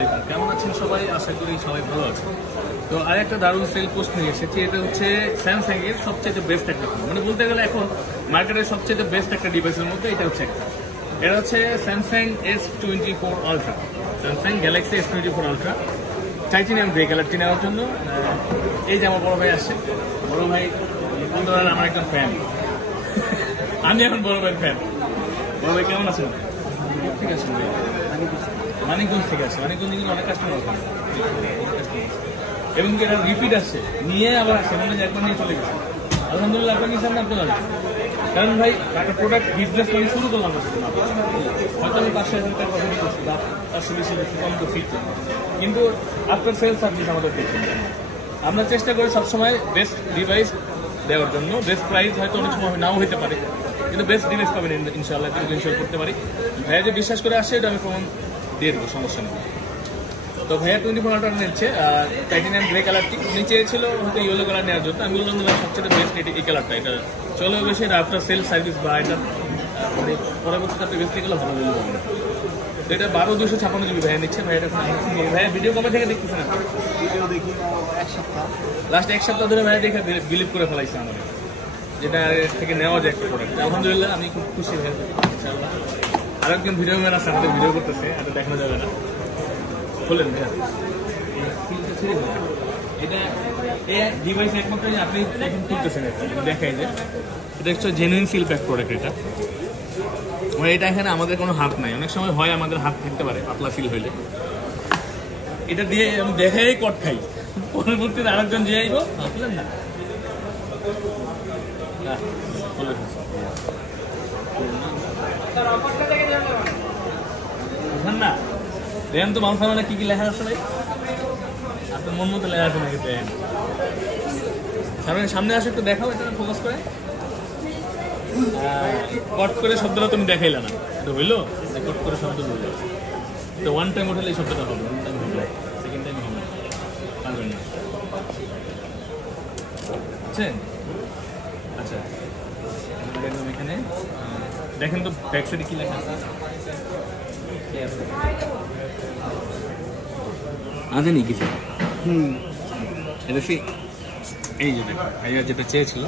কেমন আছেন সবাই? আশা করি সবাই ভালো আছে। তো আর একটা দারুণ সেল পোস্ট নিয়ে এসেছি। এটা হচ্ছে স্যামসাং এর সবচেয়ে বেস্ট একটা ফোন, মানে বলতে গেলে এখন মার্কেটের সবচেয়ে বেস্ট একটা ডিভাইসের মধ্যে এটা হচ্ছে একটা। এটা হচ্ছে Samsung S24 ultra, Samsung Galaxy S24 ultra, titanium grey কালারটি নেওয়ার জন্য এই যে আমার বড় ভাই আসছে। বড় ভাই বলতে পারেন আমার একজন ফ্যান, আমি এখন বড় ভাইয়ের ফ্যান। বড় ভাই কেমন আছেন? ঠিক আছে, মানিকগঞ্জ থেকে আসছে। মানিকগঞ্জ কিন্তু অনেক কাস্টমার আছে এবং এটা রিপিট আসছে, নিয়ে আবার আসছে, মানে একবার নিয়ে চলে গেছে। আলহামদুলিল্লাহ আপনার নিচ্ছেন না আপনার, কারণ ভাই একটা প্রোডাক্ট বিজনেস মানে শুরু করলাম হয়তো আমি 5,000 টাকা কথা করছি, 500 বেশি কম করছি, কিন্তু আফটার সেল সার্ভিস আমাদের দেখুন। আমরা চেষ্টা করি সবসময় বেস্ট ডিভাইস দেওয়ার জন্য। বেস্ট প্রাইস হয়তো অনেক সময় নাও হতে পারে, কিন্তু বেস্ট ডিভাইস পাবেন ইনশাআল্লাহ, ইনশিওর করতে পারি। ভাইয়া যে বিশ্বাস করে আসছে এটা আমি প্রমাণ দিয়ে দেবো, সমস্যা নেই। তো ভাইয়া 24 আলট্রা নিচ্ছে টাইটানিয়াম গ্রে কালারটি, নিচে ছিল হয়তো ইয়েলো কালার নেওয়ার জন্য। আমি বললাম যে সবচেয়ে বেস্ট এই কালারটা, এটা চলেও বেশি, এটা আফটার সেল সার্ভিস বা এটা মানে পরবর্তীতে আপনি বেশি গেলে ভালো বলবো। তো এটা 12,256 GB ভাইয়া নিচ্ছে। ভাইয়া ভাইয়া ভিডিও কবে থেকে দেখতেছেন? ভিডিও দেখি এক সপ্তাহ, লাস্ট এক সপ্তাহ ধরে ভাইয়া দেখে বিলিভ করে ফেলাইছে আমার, যেটা থেকে নেওয়া যায় একটা প্রোডাক্ট। আলহামদুলিল্লাহ আমি খুব খুশি ভাইয়া, ইনশাআল্লাহ। আরেকজন ভিডিও ম্যান আছে আমাদের, ভিডিও করতেছে, এটা দেখানো যাবে না, বললেন ভাইয়া এটা এই ডিভাইস একমাত্র আপনি এখন খুলতেছেন, দেখাই যে এটা হচ্ছে জেনুইন সিল প্যাক প্রোডাক্ট। এটা মানে এটা এখানে আমাদের কোনো হাত নাই, অনেক সময় হয় আমাদের হাত থাকতে পারে পাতলা সিল হইলে, এটা দিয়ে আমি দেখাই কট খাই, পরবর্তীতে আরেকজন যে আইব বুঝলেন না। বুঝলেন না, দেখেন তো মাংস মানে কি কি লেখা আছে ভাই, আপনার মন মতো লেখা আছে নাকি? দেখেন সামনে আসে, একটু দেখাও, এটা ফোকাস করে কট করে শব্দটা তুমি দেখাইলা না, এটা হইলো কট করে শব্দ বললো। তো ওয়ান টাইম উঠলে এই শব্দটা হবে, ওয়ান টাইম হবে, সেকেন্ড টাইম হবে না, পারবেন না। বুঝছেন? আচ্ছা দেখলাম এখানে, দেখেন তো ব্যাক সাইডে কি লেখা আছে। আছে নি কিছু? এটা এই যে দেখো ভাইয়া যেটা চেয়েছিল,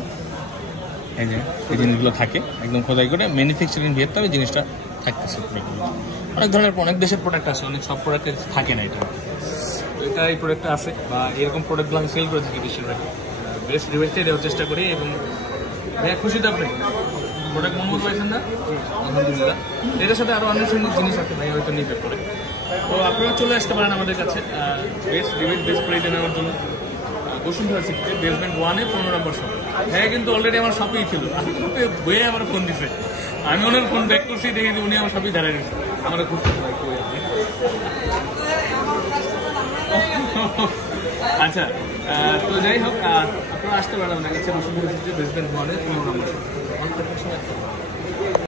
এই যে এই জিনিসগুলো থাকে একদম খোদাই করে ম্যানুফ্যাকচারিং ভিয়েতনামে জিনিসটা থাকতেছে। অনেক ধরনের অনেক দেশের প্রোডাক্ট আছে, অনেক সব প্রোডাক্টের থাকে না এটা। তো এটা এই প্রোডাক্টটা আছে, বা এরকম প্রোডাক্টগুলো আমি সেল করে থাকি বেশিরভাগ। বেস্ট ডিভাইসটাই দেওয়ার চেষ্টা করি। এবং ভাইয়া খুশি তো আপনি প্রোডাক্ট মন মতো পাইছেন না? আলহামদুলিল্লাহ। এটার সাথে আরও অনেক জিনিস আছে ভাই হয়তো নিতে পারে। তো আপনারা চলে আসতে পারেন আমাদের কাছে বেস্ট ডিভাইস বেস্ট প্রাইসে নেওয়ার জন্য। বসুন্ধরা সিটিতে বেসমেন্ট 1-এ 15 নম্বর শপ। হ্যাঁ কিন্তু অলরেডি আমার শপেই ছিল, বইয়ে আমার ফোন দিছে, আমি ওনার ফোন ব্যাক করছি, দেখি উনি আমার শপেই দাঁড়ায় দিচ্ছে। আমার খুব আচ্ছা। তো যাই হোক, আপনারা আসতে পারেন আমাদের কাছে বসুন্ধরা সিটিতে বেসমেন্ট 1-এ 15 নম্বর শপ।